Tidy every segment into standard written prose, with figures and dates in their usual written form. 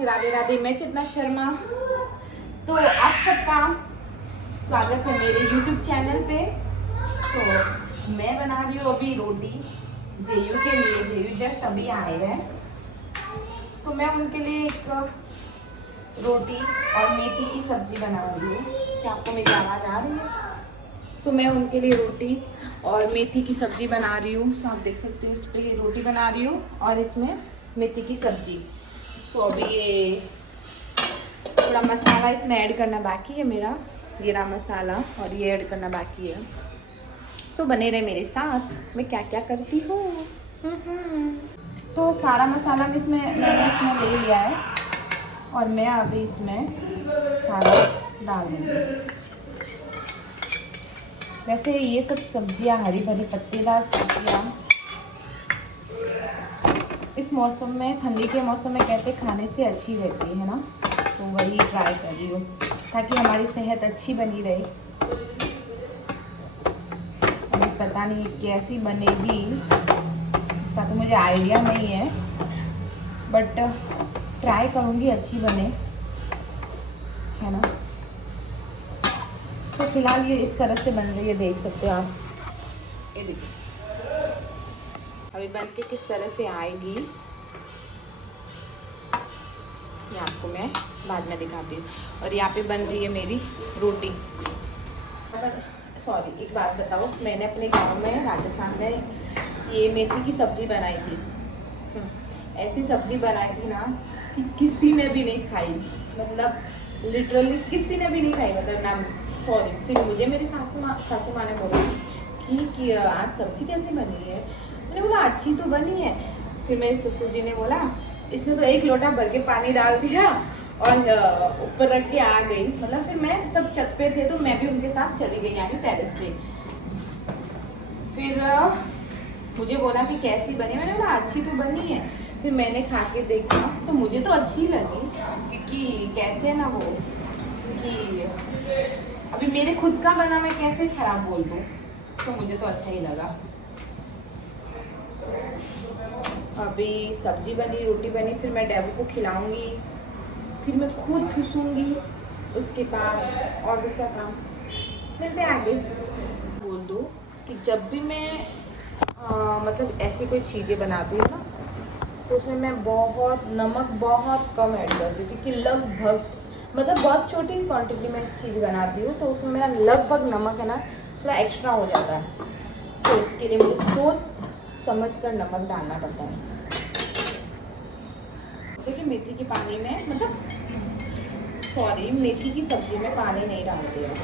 राधे राधे। मैं चेतना शर्मा। तो आप सबका स्वागत है मेरे YouTube चैनल पे। तो मैं बना रही हूँ अभी रोटी जेयू के लिए। जेयू जस्ट अभी आए हैं, तो मैं उनके लिए एक रोटी और मेथी की सब्जी बना रही हूँ। क्या आपको मेरी आवाज़ आ रही है? तो मैं उनके लिए रोटी और मेथी की सब्जी बना रही हूँ। सो आप देख सकते हो, इस पर रोटी बना रही हूँ और इसमें मेथी की सब्जी। सो अभी ये थोड़ा मसाला इसमें ऐड करना बाकी है मेरा, जीरा मसाला, और ये ऐड करना बाकी है। सो बने रहे मेरे साथ मैं क्या क्या करती हूँ। तो सारा मसाला मैंने इसमें ले लिया है और मैं अभी इसमें सारा डाल दूँगी। वैसे ये सब सब्जियां हरी भरी पत्तेदार सब्जियां इस मौसम में, ठंडी के मौसम में कहते खाने से अच्छी रहती है ना। तो वही ट्राई कर रही हूँ ताकि हमारी सेहत अच्छी बनी रहे। अभी पता नहीं कैसी बनेगी, इसका तो मुझे आइडिया नहीं है, बट ट्राई करूँगी अच्छी बने, है ना। तो फिलहाल ये इस तरह से बन रही है, देख सकते हो आप। ये देखिए अभी बन के किस तरह से आएगी ये आपको मैं बाद में दिखाती हूँ। और यहाँ पे बन रही है मेरी रोटी। सॉरी, एक बात बताओ, मैंने अपने गांव में राजस्थान में ये मेथी की सब्जी बनाई थी। ऐसी सब्जी बनाई थी ना कि किसी ने भी नहीं खाई, मतलब लिटरली किसी ने भी नहीं खाई, मतलब ना। सॉरी, फिर मुझे मेरी सासू माँ ने बोला कि आज सब्जी कैसी बनी है। मैंने बोला अच्छी तो बनी है। फिर मेरे ससुर जी ने बोला इसमें तो 1 लोटा भर के पानी डाल दिया और ऊपर रख के आ गई। मतलब फिर मैं, सब छत पे थे तो मैं भी उनके साथ चली गई, यानी टेरेस पे। फिर मुझे बोला कि कैसी बनी, मैंने बोला अच्छी तो बनी है। फिर मैंने खा के देखा तो मुझे तो अच्छी लगी, क्योंकि कहते हैं ना वो कि अभी मेरे खुद का बना मैं कैसे खराब बोल दूँ, तो मुझे तो अच्छा ही लगा। अभी सब्जी बनी, रोटी बनी, फिर मैं डेबू को खिलाऊंगी, फिर मैं खुद ठूसूंगी, उसके बाद और दूसरा काम मिलते आगे। बोल दो कि जब भी मैं मतलब ऐसी कोई चीज़ें बनाती हूँ ना, तो उसमें मैं नमक बहुत कम ऐड करती हूँ, क्योंकि लगभग, मतलब बहुत छोटी क्वांटिटी में चीज़ बनाती हूँ, तो उसमें मेरा लगभग नमक है ना थोड़ा एक्स्ट्रा हो जाता है। तो इसके लिए मुझे सोच समझ कर नमक डालना पड़ता है। देखिए मेथी के पानी में, मतलब सॉरी, मेथी की सब्जी में पानी नहीं डालते हैं।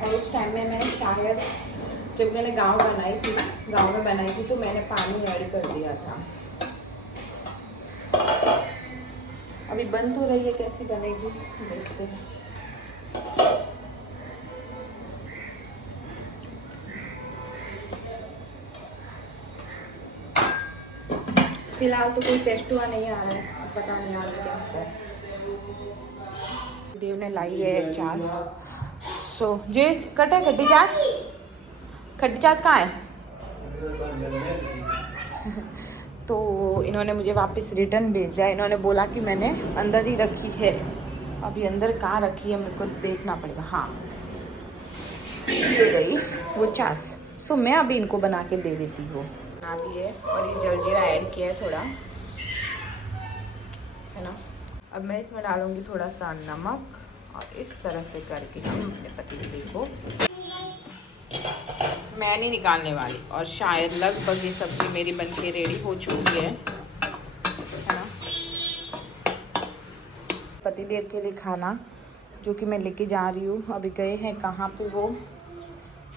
और उस टाइम में मैंने शायद, जब मैंने गांव में बनाई थी तो मैंने पानी ऐड कर दिया था। अभी बन तो रही है, कैसी बनेगी देखते हैं। फिलहाल तो कोई टेस्ट हुआ नहीं आ रहा है, पता नहीं आ रहा क्या होता है। देव ने लाई है चास। सो जी खट्टी चास कहाँ है? तो इन्होंने मुझे वापस रिटर्न भेज दिया। इन्होंने बोला कि मैंने अंदर ही रखी है। अभी अंदर कहाँ रखी है मेरे को देखना पड़ेगा। हाँ, ये रही वो चास। सो मैं अभी इनको बना के दे देती हूँ। बना दी है और ये जलजीरा ऐड किया है थोड़ा, है ना। अब मैं इसमें डालूँगी थोड़ा सा नमक, और इस तरह से करके हम अपने पतीले को मैं नहीं निकालने वाली। और शायद लगभग ये सब्ज़ी मेरी बनके रेडी हो चुकी है ना। पतिदेव के लिए खाना जो कि मैं लेके जा रही हूँ। अभी गए हैं कहाँ पे, वो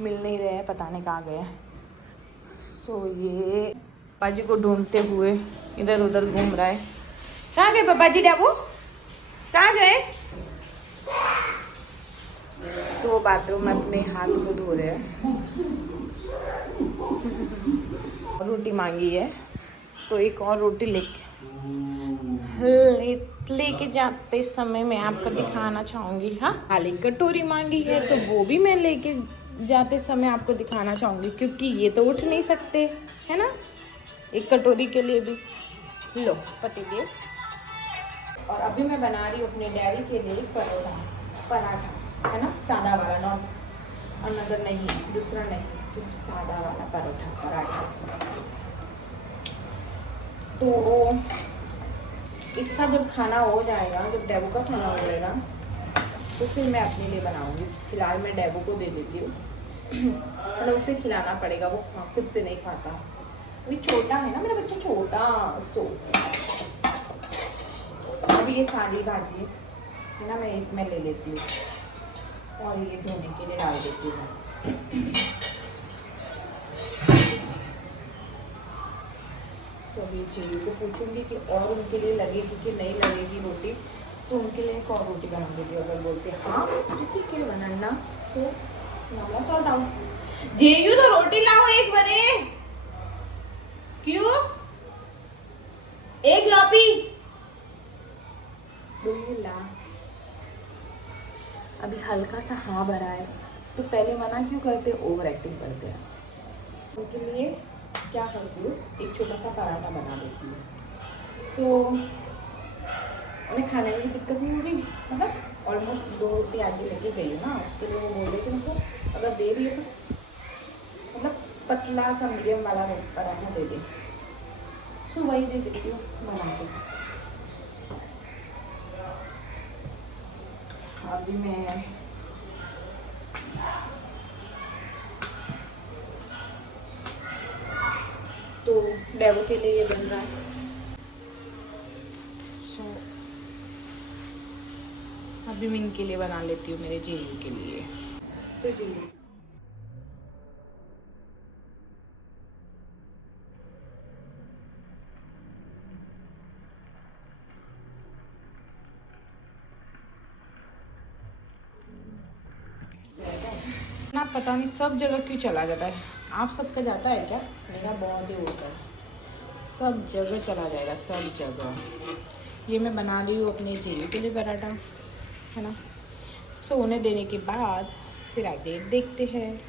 मिल नहीं रहे हैं, पता नहीं कहाँ गए। सो ये पापा जी को ढूंढते हुए इधर उधर घूम रहा है। कहाँ गए पापा जी? डेबू कहाँ गए? तो वो बाथरूम में अपने हाथ को धो रहे हैं। रोटी मांगी है तो एक और रोटी लेके जाते समय मैं आपको दिखाना चाहूँगी। हाँ, खाली कटोरी मांगी है तो वो भी मैं लेके जाते समय आपको दिखाना चाहूँगी, क्योंकि ये तो उठ नहीं सकते, है ना, एक कटोरी के लिए भी। लो पतीले। और अभी मैं बना रही हूँ अपने डैडी के लिए पराठा, है ना, सादा वाला, नॉट अनदर नहीं, दूसरा नहीं, सिर्फ सादा वाला पराठा। तो इसका जब खाना हो जाएगा, जब डेबू का खाना हो जाएगा तो फिर मैं अपने लिए बनाऊंगी। फिलहाल मैं डेबू को दे देती हूँ, मतलब उसे खिलाना पड़ेगा, वो खुद से नहीं खाता, अभी छोटा है ना मेरा बच्चा, छोटा। सो अभी ये सारी भाजी है ना, मैं ले लेती हूँ और ये धोने के लिए डाल देती हूँ। तो अभी जीजू को पूछूंगी कि और उनके लिए लगेगी कि नहीं लगेगी रोटी, तो उनके लिए एक और रोटी बना देती हूँ। अगर बोलते हैं हाँ तो ठीक है बनाना, तो मामला सॉर्ट आउट। जेयू तो रोटी लाओ एक बने, क्यों एक लॉपी ला। अभी हल्का सा हाँ भरा है, तो पहले मना क्यों करते, ओवर एक्टिंग करते हैं। उनके लिए क्या करती हूँ, एक छोटा सा पराठा बना देती हूँ, तो उन्हें खाने में भी दिक्कत नहीं होगी। मतलब ऑलमोस्ट 2 रोटी आगे लेके गई है ना, उसके लिए वो बोल रहे थे उनको अगर दे रही है तो मतलब पतला सा मीडियम वाला पराठा दे दे, तो वही दे देती हूँ बना के। अभी मैं तो डेवो के लिए ये बन रहा है, सो अभी मैं इनके लिए बना लेती हूँ, मेरे जीजू के लिए। तो जीजू ना, पता नहीं सब जगह क्यों चला जाता है। आप सबका जाता है क्या? मेरा बहुत ही होता है, सब जगह चला जाएगा, सब जगह। ये मैं बना रही हूँ अपने जीजू के लिए पराठा, है ना। सो उन्हें देने के बाद फिर आगे देखते हैं।